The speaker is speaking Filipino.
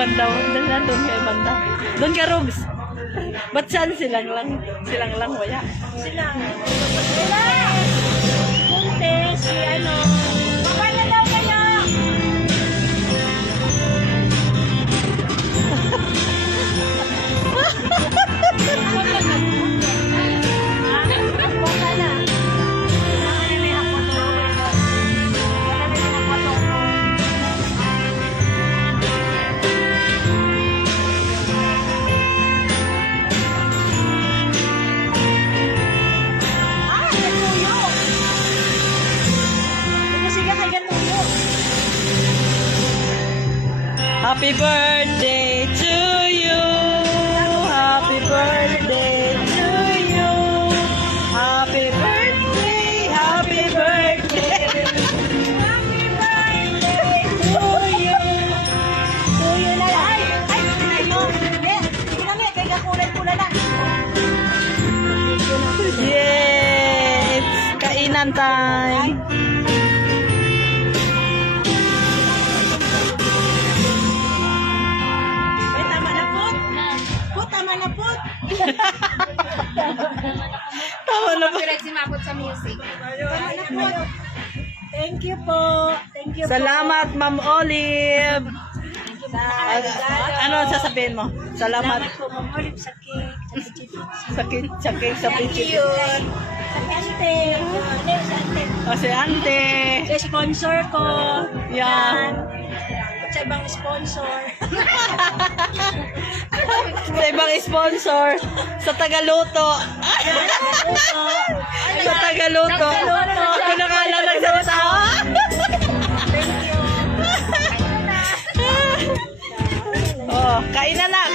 banda. Doon kay banda. Doon ka, Robs. Ba't saan silang lang? Silang lang, wala. Silang. Wala! Kunti, si ano. Kapala daw kayo! Happy birthday to you. Happy birthday to you. Happy birthday. Happy birthday. Happy birthday to you. To you na lang. Ay, ano? Yes. Kami, kaya kakulay-kulay lang. Yes! Kainan time. Ay, tama na po. Po, tama na po. Tawa na ba? Pinagsimabot sa music. Tama na po. Thank you po. Thank you po. Salamat, Ma'am Olive. Ano sasabihin mo? Salamat Salamat po, Ma'am Olive, sa cake. sa cake sa pitchin. Sa ante. Sa ante. O si Ante. Sa sponsor ko. Yan. At sa ibang sponsor. Sa ibang sponsor. Sa Tagaluto. Sa Tagaluto. Ako na nga lang nagsalita. Thank you. Oh, kain na lang.